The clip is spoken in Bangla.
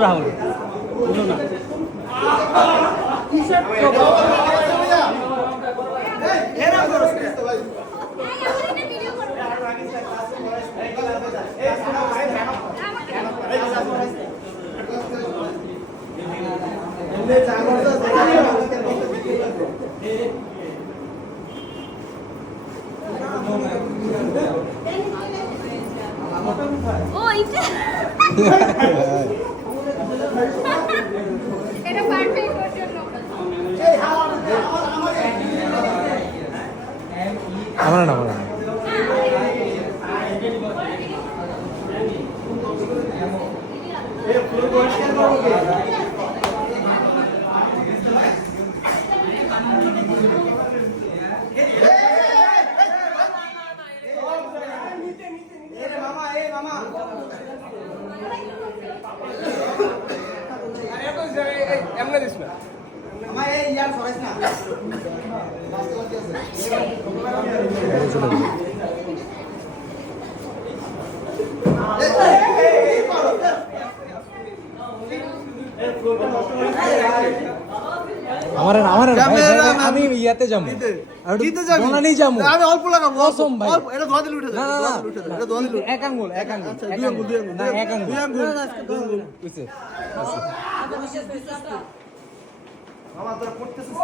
রাহুল ও এটা এটা পারফেক্ট ওর জন্য আমার না আমি ইয়াতে যাবো আমি অল্প লাগাবো এটা ধোয়া দিলে উঠে যাবে এটা ধোয়া দিলে এক আঙ্গুল না এক আঙ্গুল বুঝছে মামা তোরা করতেছিস